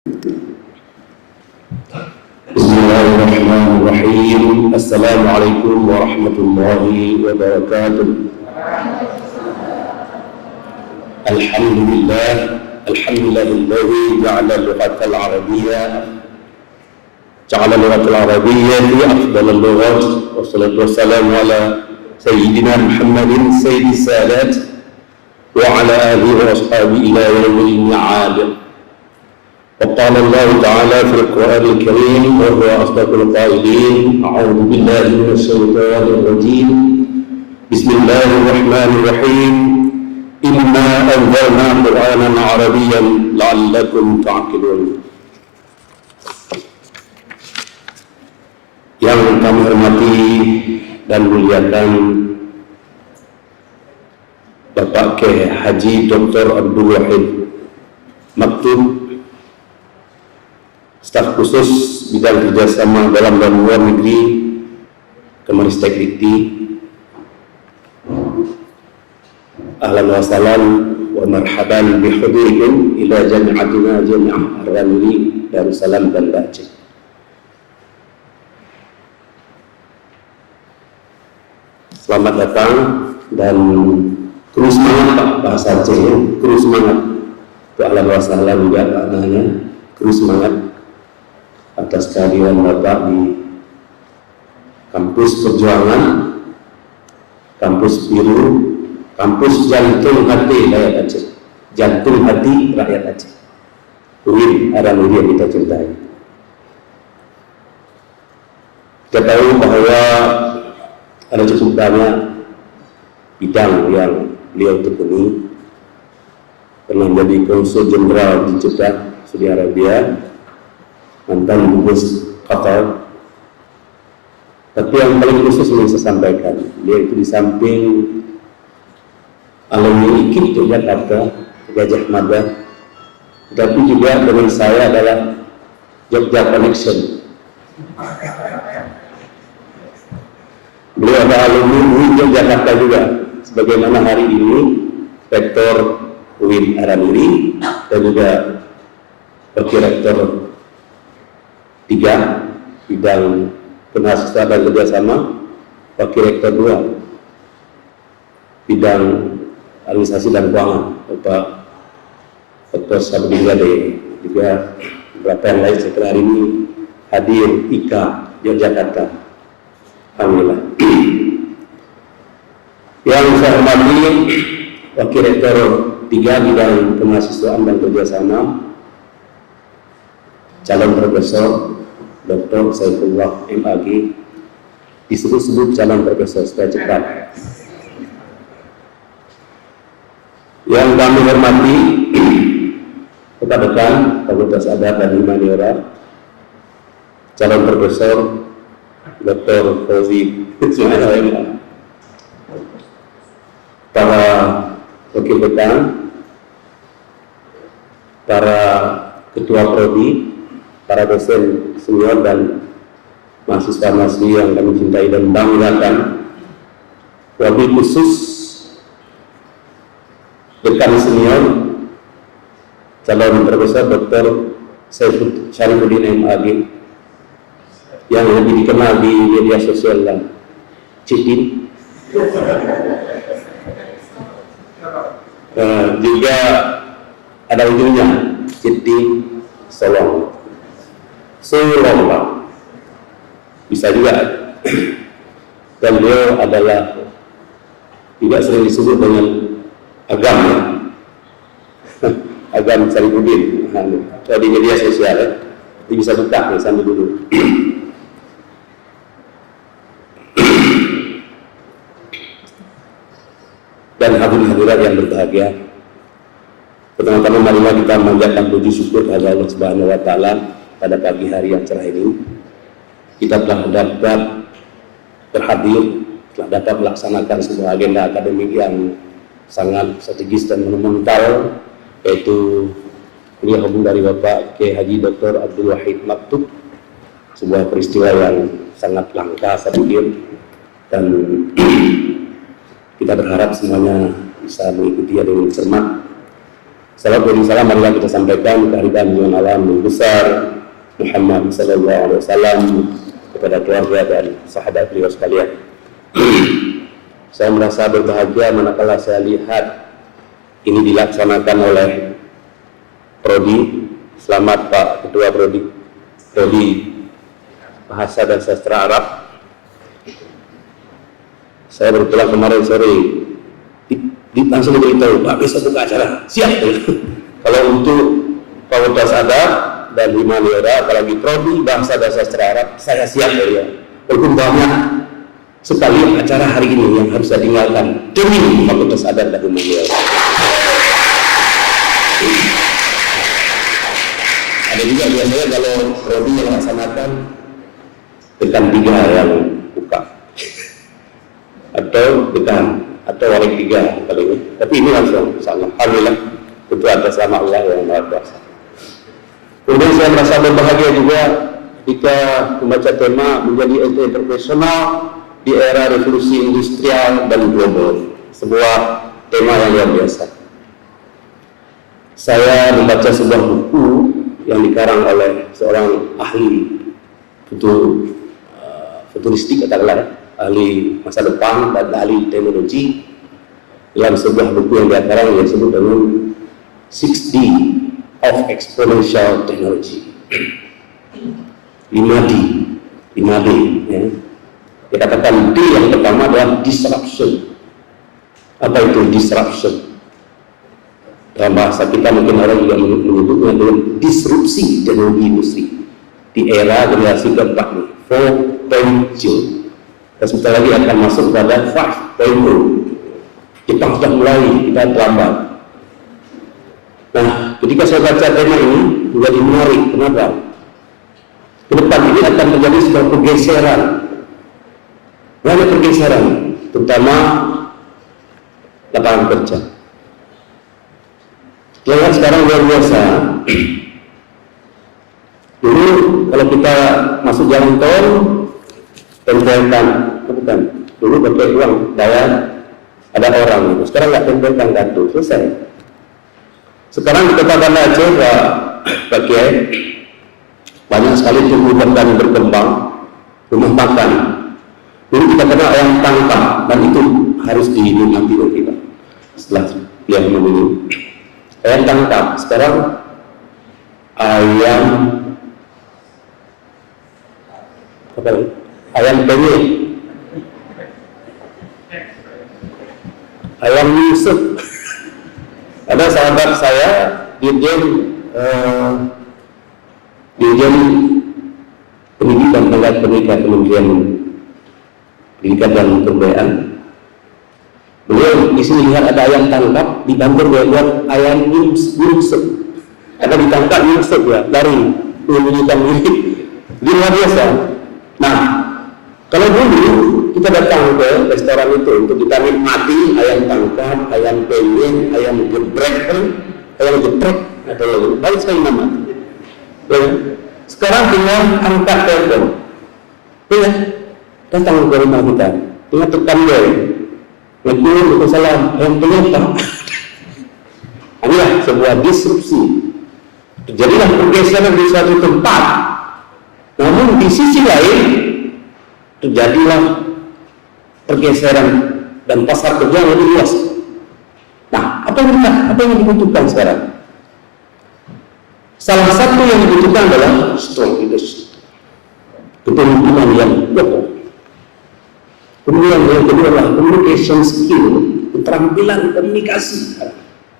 Bismillahirrahmanirrahim. Assalamualaikum warahmatullahi wabarakatuh. Alhamdulillahilladzi ja'ala lughatal arabiyyah fi afdalil lughat, wassalatu wassalamu ala sayyidina Muhammadin sayyidis sadat wa ala alihi wa ashabihi ila yaumil mi'ad. وقال الله تعالى في القرآن الكريم وهو أصدق القائلين: أعوذ بالله من الشيطان الرجيم، بسم الله الرحمن الرحيم، إنا أنزلنا قرآنا عربيا لعلكم تعقلون. Yang kami hormati dan muliakan Bapak Kiai Haji Dr. Abdul Wahid Maktub, staf khusus bidang kerjasama dalam dan luar negeri Kemenristek Dikti. Ahlan wa sahlan wa marhaban bihudurikum ila jami'atina Jami'ah Ar-Ramli Darussalam Banda Aceh. Selamat datang dan terus semangat Pak, bahasa Aceh ya, terus semangat. Itu ahlan wa sahlan juga maknanya, terus semangat atas kehadiran Bapak di kampus perjuangan, kampus biru, kampus jantung hati rakyat Aceh, jantung hati rakyat Aceh. UIN Ar-Ramli yang kita cintai. Kita tahu bahwa ada cukup banyak bidang yang beliau tekuni. Pernah menjadi konsul jenderal di Jeddah, Saudi Arabia, mantan dubes Qatar. Tapi yang paling khusus yang saya sampaikan, dia itu di samping alumni IKIP Yogyakarta, Gajah Mada, tapi juga dengan saya adalah Jogja Connection. Beliau ada alumni UIN Yogyakarta juga, sebagaimana hari ini rektor UIN Ar-Ramli dan juga wakil rektor 3 bidang kemahasiswaan dan kerjasama, wakil rektor 2 bidang administrasi dan keuangan, Bapak Dr. Sabudin Gade, juga beberapa yang lain setelah hari ini hadir IKA Yogyakarta. Alhamdulillah. Yang saya hormati wakil rektor 3 bidang kemahasiswaan dan kerjasama, calon profesor Dr. Saifullah MAG, disebut-sebut calon profesor supaya cepat. Yang kami hormati rekan-rekan Fakultas Adab dan Humaniora, calon profesor Dr. Fauzi Sumaila, para wakil dekan, para ketua prodi, para dosen senior dan mahasiswa-mahasiswi yang kami cintai dan banggakan. Wabil khusus dekan senior calon profesor Dr. Syarifuddin MAG yang lebih dikenal di media sosial dan Cidin. Juga ada ujungnya Cidin Solong. Pak, bisa juga. Dan beliau adalah tidak sering disebut dengan agam ya. Agam Syarifuddin di media sosial ya. Jadi bisa buka nih sambil dulu. Dan hadirin-hadirat yang berbahagia, pertama-tama marilah kita memanjatkan puji syukur kepada Allah Subhanahu wa taala. Pada pagi hari yang cerah ini kita telah dapat terhadir, telah dapat melaksanakan sebuah agenda akademik yang sangat strategis dan monumental, yaitu kuliah umum dari Bapak Kiai Haji Dr. Abdul Wahid Maktub, sebuah peristiwa yang sangat langka saya pikir, dan kita berharap semuanya bisa mengikuti dengan cermat Salam dan salam marilah kita sampaikan kehadiran bulan alam yang besar Muhammad sallallahu alaihi wasallam kepada keluarga dan sahabat beliau sekalian. Saya merasa berbahagia manakala saya lihat ini dilaksanakan oleh Prodi. Selamat Pak Ketua Prodi Bahasa dan Sastra Arab. Saya berpulang kemarin sore, langsung diberitahu, Pak besok buka acara, siap. Kalau untuk Fakultas Adab dan Humaniora, apalagi Prodi Bahasa dan Sastra Arab, saya siap ya. Walaupun banyak sekali acara hari ini yang harus saya tinggalkan demi Fakultas Adab dan Humaniora. Ada juga biasanya kalau Prodi yang melaksanakan dekan 3 yang buka atau dekan atau wali 3 kali ini, tapi ini langsung alhamdulillah itu atas nama Allah yang Maha Kuasa. Kemudian saya merasa berbahagia juga ketika membaca tema menjadi IT profesional di era revolusi industrial dan global, sebuah tema yang luar biasa. Saya membaca sebuah buku yang dikarang oleh seorang ahli futuristik katakanlah, ahli masa depan dan ahli teknologi, dalam sebuah buku yang dia karang yang disebut dengan 6D of Exponential Technology. 5D ya. Dia katakan D yang pertama adalah disruption. Apa itu disruption? Dalam bahasa kita mungkin orang juga menyebutnya dengan disrupsi teknologi industri di era generasi keempat nih, 4.0. Dan sebentar lagi akan masuk pada 5.0. Jepang sudah mulai, kita terlambat. Nah, ketika saya baca tema ini menjadi menarik. Kenapa? Ke depan ini akan terjadi sebuah pergeseran. Banyak pergeseran, terutama lapangan kerja. Lihat sekarang luar biasa. Dulu kalau kita masuk jalan tol, tempelkan, bukan? Dulu pakai uang, bayar, ada orang. Sekarang nggak tempelkan kartu, selesai. Sekarang di kota Banda Aceh, Pak Kiai, banyak sekali tumbuh dan berkembang rumah makan. Dulu kita kenal ayam tangkap, dan itu harus dinikmati oleh kita. Setelah dia meminum ayam tangkap, sekarang ayam apa lagi? Ayam penyet, ayam Yusuf. Ada sahabat saya dirjen pendidikan Kementerian Pendidikan dan Kebudayaan. Beliau di sini lihat ada ayam tangkap, dibantu buat ayam Yusuf. Ada ditangkap Yusuf ya dari pendidikan ini. Dia luar biasa. Nah, kalau dulu kita datang ke restoran itu untuk kita nikmati ayam tangkap, ayam penyet, ayam geprek, atau banyak sekali nama. Ya. Sekarang tinggal angkat telepon, ya, datang ke rumah kita, tinggal tekan dia, Waalaikumsalam, ayam penyet. Inilah sebuah disrupsi. Terjadilah pergeseran di suatu tempat. Namun di sisi lain terjadilah pergeseran dan pasar kerja yang lebih luas. Nah, apa yang dibutuhkan sekarang? Salah satu yang dibutuhkan adalah strong leadership, kepemimpinan yang kokoh. Kemudian yang kedua adalah communication skill, keterampilan komunikasi.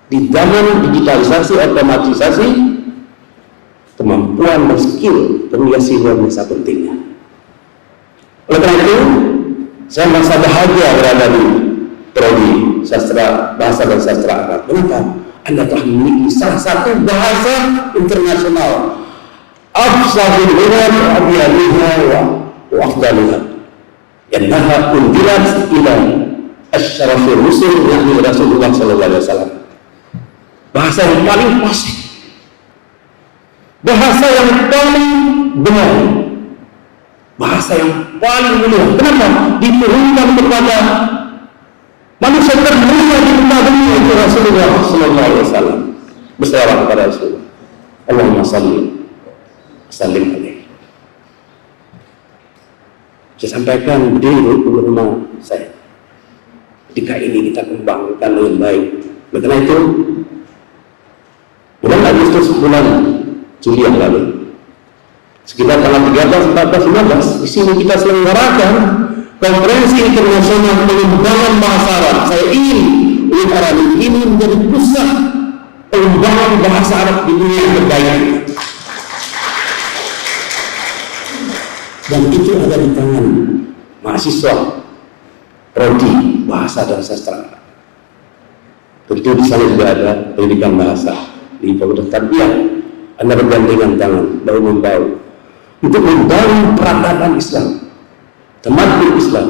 Di zaman digitalisasi, otomatisasi, kemampuan dan skill komunikasi luar biasa pentingnya. Oleh karena itu, saya merasa bahagia berada di Prodi Bahasa dan Sastra Arab. Kenapa? Anda telah memiliki salah satu bahasa internasional. Afsahul lughah abyaliha wa afdaluha. Yannaha unzilat ila asyrafir rusul yakni Rasulullah sallallahu alaihi wasallam. Bahasa yang paling fasih. Bahasa yang paling benar. Bahasa yang paling mulia. Kenapa? Diturunkan kepada manusia termulia di muka bumi itu Rasulullah sallallahu alaihi wasallam. berselawat kepada Rasulullah. Allahumma salli sallim alaihi. Saya sampaikan di rumah saya. Ketika ini kita kembangkan dengan baik. Karena itu bulan Agustus, bulan Juli yang lalu, sekitar tanggal 13, 14, 15, di sini kita selenggarakan konferensi internasional pengembangan bahasa Arab. Saya ingin Arab ini menjadi pusat pengembangan bahasa Arab di dunia yang terbaik. Dan itu ada di tangan mahasiswa prodi bahasa dan sastra Arab. Tentu di sana juga ada pendidikan bahasa di Fakultas Tarbiyah. Anda bergandengan tangan, bahu membahu untuk membangun peradaban Islam, tamadun Islam,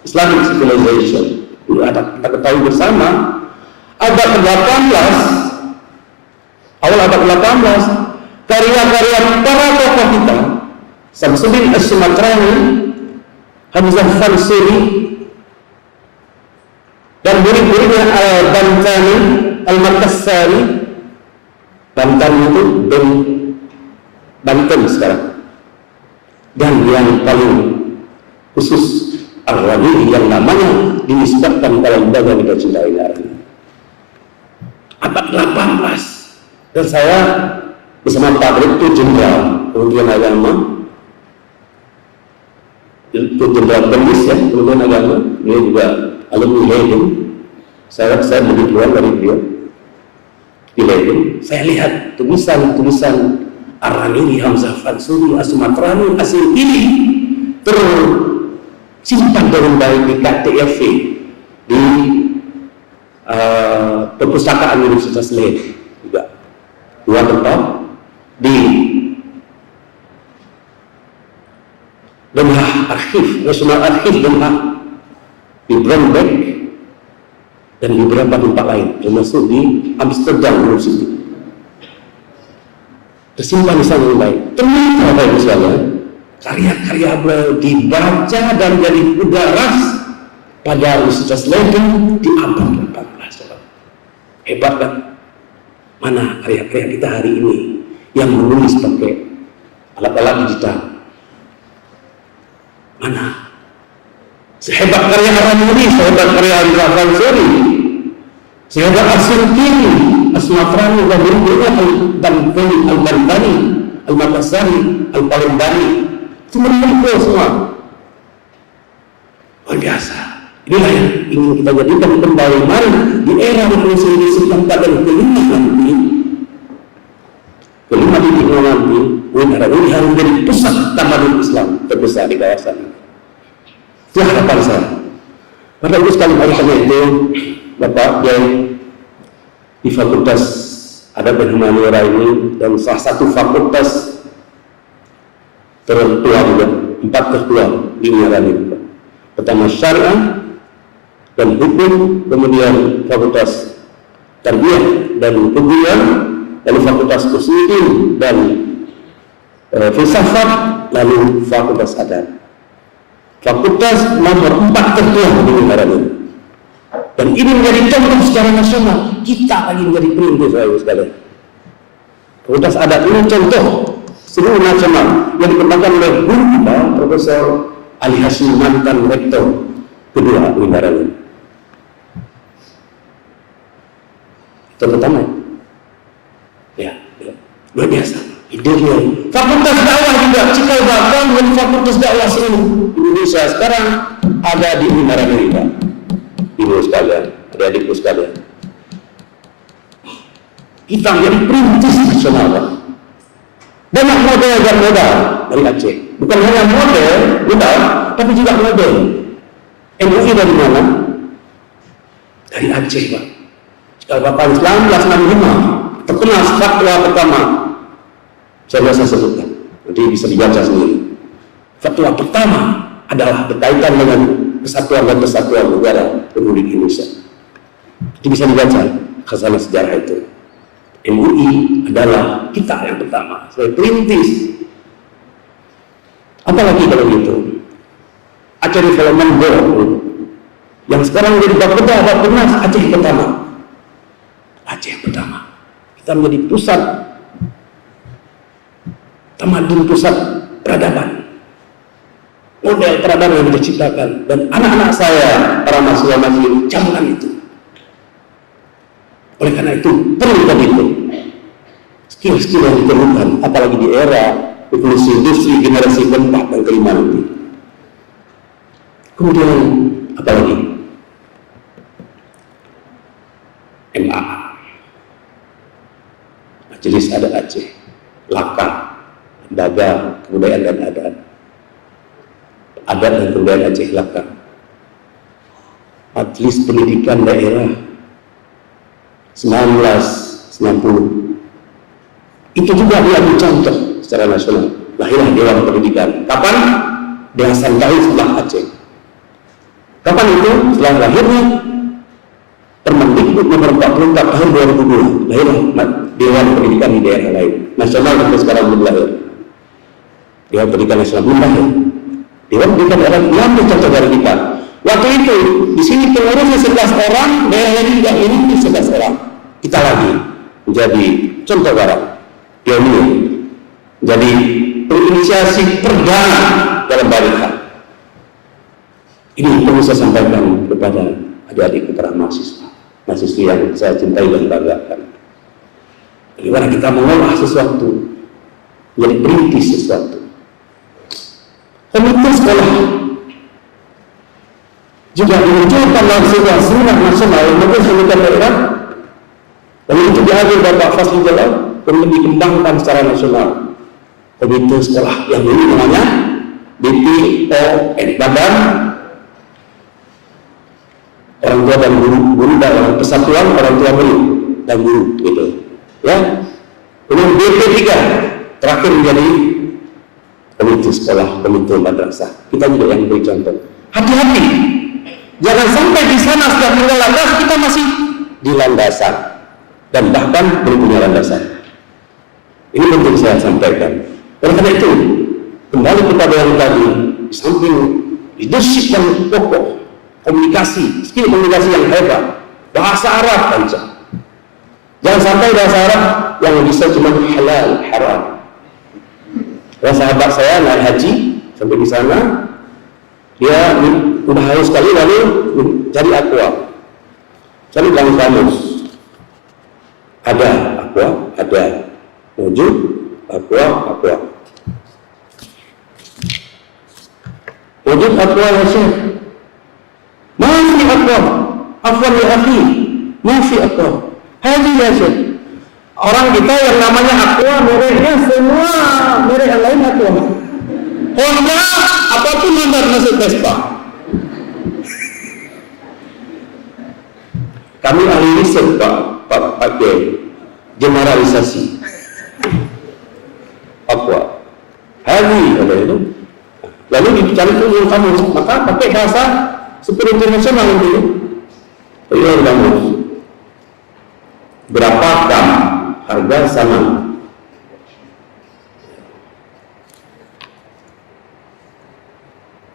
Islamic civilization. Kita ketahui bersama abad ke-18, awal abad ke-18, karya-karya para tokoh kita, Samsudin As-Sumatrani, Hamzah Fansuri, dan murid-muridnya Al-Bantani, Al-Makassari. Banten itu Banten sekarang. Dan yang paling khusus Ar-Rabi yang namanya dinisbatkan dalam lembaga kita cintai hari abad 18. Dan saya bersama Pak Direktur Jenderal Kementerian Agama, Direktur Jenderal Penis ya, Kementerian Agama, dia juga alumni Leiden. Saya lebih keluar dari beliau di Leiden. Saya lihat tulisan Ar-Ramili, Hamzah Fansuri, As-Sumatrani, Asil ini tersimpan dengan baik di KTFV di perpustakaan Universitas Leiden juga. Dua tempat di Den Haag Archief, National Archief Den Haag, di Brandbeck, dan di beberapa tempat lain, termasuk di Amsterdam University. Tersimpan di sana baik. Ternyata Bapak Ibu sekalian, karya-karya beliau dibaca dan jadi mudaras pada Universitas Leiden di abad 18. Hebat kan? Mana karya-karya kita hari ini yang menulis pakai alat-alat digital? Mana? Sehebat karya Ar-Ramili, sehebat karya Hamzah Fansuri, sehebat As-Sumatrani, As-Sumatrani, dan berikutnya Al-Bantani, Al-Makassari, Al-Palembani, itu mereka semua. Luar biasa. Inilah yang ingin kita jadikan kembali. Mari di era revolusi industri keempat dan kelima nanti, negara ini harus menjadi pusat tamadun Islam terbesar di kawasan ini. Itu harapan saya. Pada Ibu sekali oleh karena itu, Bapak Kiai di Fakultas Adab dan Humaniora ini, dan salah satu fakultas tertua juga, 4 tertua di negara ini. Pertama Syariah dan Hukum, kemudian Fakultas Tarbiyah dan Kebudayaan, lalu Fakultas Usuluddin dan Filsafat, lalu Fakultas Adab. Fakultas nomor 4 tertua di negara ini. Dan ini menjadi contoh secara nasional. Kita lagi menjadi perintis, Bapak sekalian. Fakultas Adab ini contoh seluruh nasional yang dikembangkan oleh guru kita, Profesor Ali Hashim, mantan rektor kedua negara ini. Itu pertama. Ya, luar biasa. Idenya. Fakultas dakwah juga, cikal bakal menjadi fakultas dakwah seluruh Indonesia sekarang ada di negara ini, Pak. Ibu sekalian, adik-adikku sekalian. Kita menjadi perintis nasional, Pak. Banyak model dan modal dari Aceh. Bukan hanya modal, tapi juga model. MUI dari mana? Dari Aceh, Pak. Cikal bakal 1965 terkenal fatwa pertama. Saya biasa sebutkan, nanti bisa dibaca sendiri. Fatwa pertama adalah berkaitan dengan kesatuan dan kesatuan negara Republik Indonesia. Itu bisa dibaca khazanah sejarah itu. MUI adalah kita yang pertama sebagai perintis. Apalagi kalau gitu, Aceh Development Board yang sekarang menjadi Bapeda Bappenas Aceh pertama. Aceh pertama. Kita menjadi pusat tamadun, pusat peradaban. Model peradaban yang kita ciptakan, dan anak-anak saya, para mahasiswa camkan itu. Oleh karena itu perlu tadi itu skill-skill yang diperlukan, apalagi di era revolusi industri generasi keempat dan kelima nanti. Kemudian apalagi MAA, Majelis Adat Aceh, LAKA, Lembaga Kebudayaan dan Adat dan Kebudayaan Aceh, LAKA, Majelis Pendidikan Daerah 1990. Itu juga diambil contoh secara nasional. Lahirlah Dewan Pendidikan. Kapan? Belasan tahun setelah Aceh. Kapan itu? Setelah lahirnya Permendikbud nomor 44 tahun 2002. Lahirlah Dewan Pendidikan di daerah lain. Nasional sampai sekarang belum lahir. Dewan Pendidikan Nasional belum lahir. Dewan Pendidikan daerah mengambil contoh dari kita. Waktu itu di sini pengurusnya 11 orang, daerah lain juga ini 11 orang. Kita lagi menjadi contoh barang. Pionir, jadi berinisiasi perdana dalam banyak hal. Ini perlu saya sampaikan kepada adik-adik para mahasiswi yang saya cintai dan banggakan. Bagaimana kita mengolah sesuatu, menjadi perintis sesuatu. Komite sekolah juga dimunculkan dalam sebuah sunnah nasional maupun sunnah daerah, dan itu diambil Bapak Fasli Jalal, kemudian dikembangkan secara nasional. Komite sekolah yang dulu namanya BPON, Badan Orang Tua dan Guru dan Persatuan Orang Tua Guru dan Guru, gitu ya. Kemudian BP3 terakhir menjadi komite sekolah, komite madrasah. Kita juga yang beri contoh. Hati-hati, jangan sampai di sana sudah tinggal landas, kita masih di landasan dan bahkan belum punya landasan. Ini penting saya sampaikan. Oleh karena itu, kembali kepada yang tadi, di samping leadership yang kokoh, komunikasi, skill komunikasi yang hebat, bahasa Arab saja. Jangan sampai bahasa Arab yang bisa cuma halal, haram. Ada sahabat saya naik haji sampai di sana, dia udah haus sekali lalu cari aqua, cari dalam kamus. Ada aqua, ada wujud, aqua. Wujud aqua ya Syekh. Masih aqua. Afwan ya akhi. Masih aqua. Haji ya Syekh. Orang kita yang namanya aqua, mereknya semua merek yang lain aqua. Honda, apapun mandar masuk Vespa. Kami ahli riset Pak pakai generalisasi. Aqua. Haji ada itu. Lalu dicari dulu kamu, maka pakai bahasa seperti internasional itu. Iya kamu. Berapakah harga sama?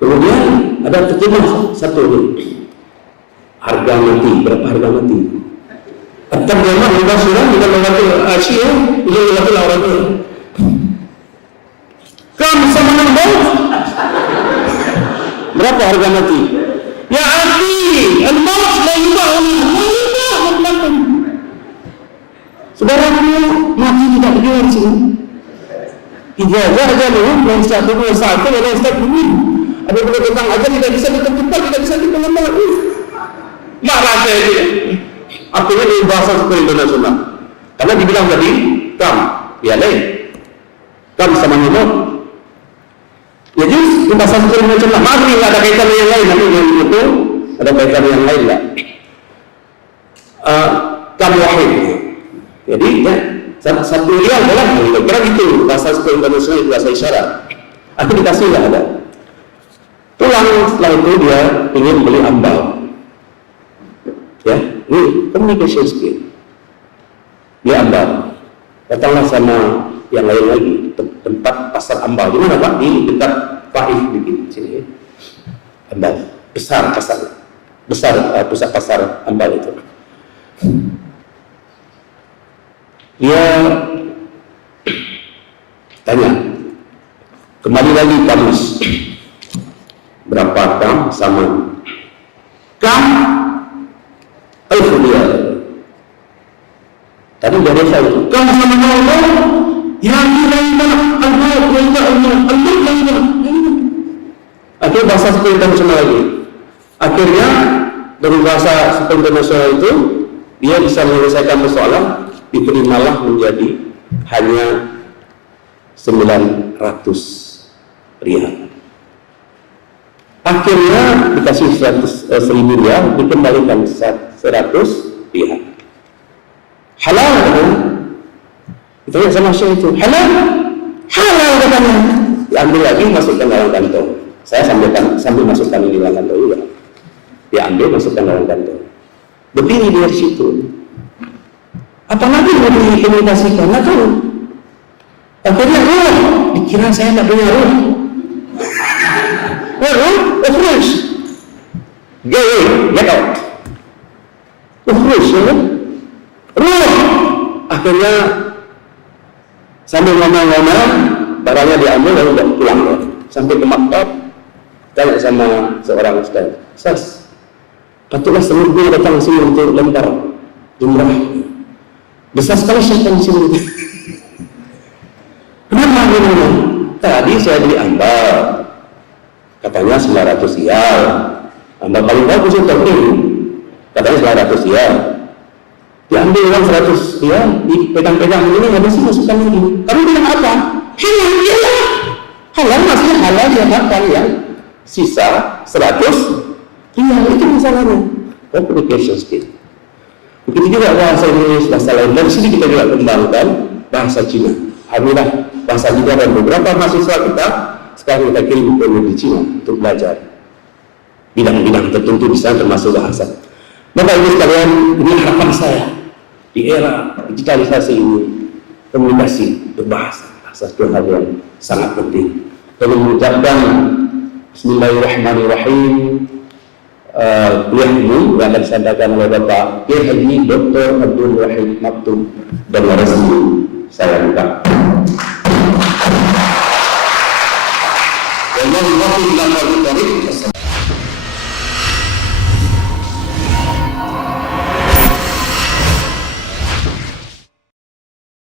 Kemudian ada terjemah satu ini. Harga mati, berapa harga mati? Terjemah juga surah dengan mengerti Asia, juga mengerti orang itu. Kamu sama dengan berapa harga mati? Ya akhi, al-maut la yubah. Saudaraku, mati tidak dijual sini. Idza jahaluhum lan sa'atuhum sa'atu wa la yastaqbimun. Ada berita tentang ajar tidak bisa ditentukan, tidak bisa dipengamal. Marah saya dia. Artinya di bahasa seperti internasional. Karena dibilang tadi, kam, ya lain. Kam sama nyebut. Ya jadi di bahasa seperti internasional. Maaf nih, ada kaitan yang lain. Nanti yang itu ada kaitan yang lain lah. Kam wahid. Jadi ya, satu rial adalah kira gitu. Bahasa seperti internasional itu bahasa isyarat. Aku dikasih lah ada. Pulang setelah itu dia ingin beli ambal. Ya, ini communication skill. Dia ambal. Datanglah sama yang lain lagi tempat pasar ambal. Di mana Pak? Di dekat Taif dikit sini. Ambal besar pasar. Besar pusat pasar ambal itu. Dia tanya, kembali lagi kamus, berapa kam sama kam al-fudiyah. Tadi udah desa itu kam sama Allah yang lainnya Allah lainnya. Akhirnya bahasa seperti internasional lagi. Akhirnya dari bahasa seperti internasional itu dia bisa menyelesaikan persoalan, diterimalah menjadi hanya 900 riyal. Akhirnya dikasih 100.000 riyal, dikembalikan 100 riyal. Halal kan? Itu yang sama Syekh itu. Halal katanya. Diambil lagi, masukkan dalam kantong. Saya sambil masukkan ini dalam kantong juga. Diambil, masukkan dalam kantong. Berdiri di situ. Apa lagi mau dikomunikasikan? Nggak tahu. Akhirnya dikira saya tak punya ruh. Of course. Get out. Of course, ya kan? Ruh. Akhirnya sambil ngomong-ngomong, barangnya diambil lalu pulang. Sampai ke maktab, tanya sama seorang ustaz, patutlah seluruhnya datang sini untuk lempar jumrah. Besar sekali syaitan sini. Kenapa ini? Tadi saya beli ambal, katanya 900 riyal. Ambal paling bagus itu katanya 900 riyal. Diambil uang 100 riyal, dipegang-pegang ini habis masukkan lagi. Kamu bilang apa? Halal maksudnya halal dia makan ya. Sisa 100 riyal itu masalahnya. Complication skill. Begitu juga bahasa Indonesia, bahasa lain. Dari sini kita juga kembangkan bahasa Cina. Alhamdulillah bahasa Cina dan beberapa mahasiswa kita sekarang kita kirim ke Cina untuk belajar bidang-bidang tertentu di sana termasuk bahasa. Bapak Ibu sekalian, ini harapan saya di era digitalisasi ini, komunikasi berbahasa satu hal yang sangat penting. Dan mengucapkan Bismillahirrahmanirrahim. Kuliah ini yang akan disampaikan oleh Bapak Kiai Haji Dr. Abdul Wahid Maktub dan resmi saya buka. Wallahi